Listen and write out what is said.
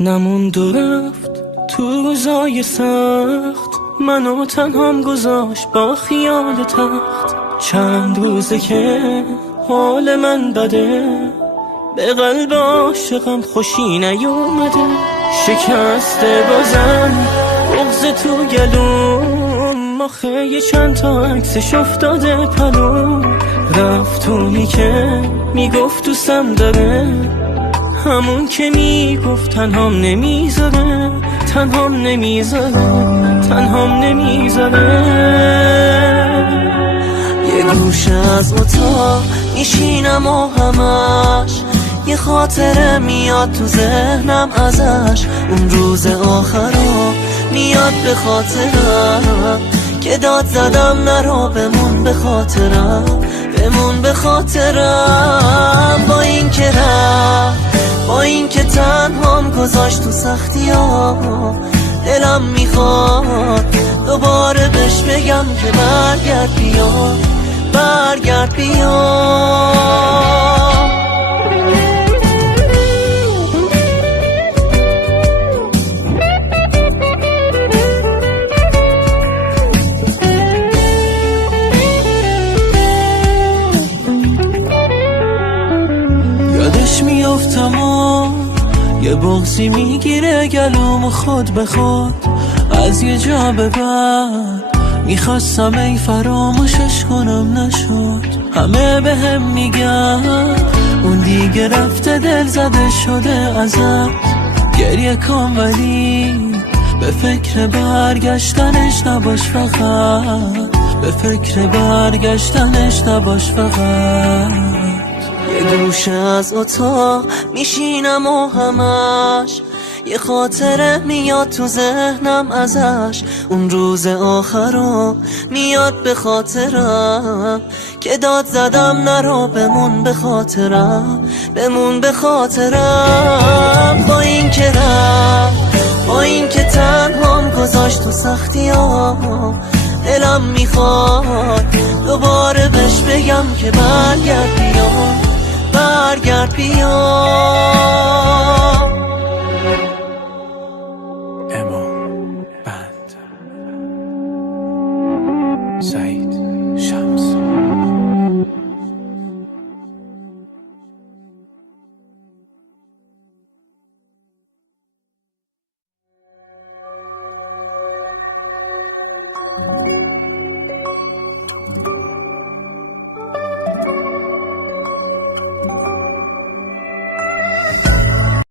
نموند و رفت تو روزای سخت، منو تنهام گذاشت با خیال تخت. چند روزه که حال من بده، به قلب عاشقم خوشی نیومده. شکسته بازم بغض تو گلوم، آخه یه چند تا عکسش افتاده پلو. رفتونی که میگفت دوستم داره، همون که میگفت تنهام نمیذاره، تنهام نمیذاره، تنهام نمیذاره. یه گوشه از اتاق میشینم و همش یه خاطره میاد تو ذهنم ازش. اون روز آخرا میاد به خاطرم که داد زدم نرو، بمون به خاطرم، بمون به خاطرم. با این که رفت، با این که تنهام گذاشت تو سختی ها، دلم میخواد دوباره بهش بگم که برگرد بیا، برگرد بیا. یادش میافتم و یه بغضی میگیره گلوم خود به خود. از یه جا به بعد میخواستم ای فراموشش کنم نشد. همه به هم میگن اون دیگه رفته، دل زده شده ازت. گریه کن ولی به فکر برگشتنش نباش فقط، به فکر برگشتنش نباش فقط. یه گوشه از اتاق میشینم و همش یه خاطره میاد تو ذهنم ازش. اون روز آخرا میاد به خاطرم که داد زدم نرو، بمون به خاطرم، بمون به خاطرم. با این که رفت، با این که تنهام گذاشت تو سختی ها، دلم میخواد دوباره بهش بگم که برگرد بیا، برگرد بیا. سعید شمس.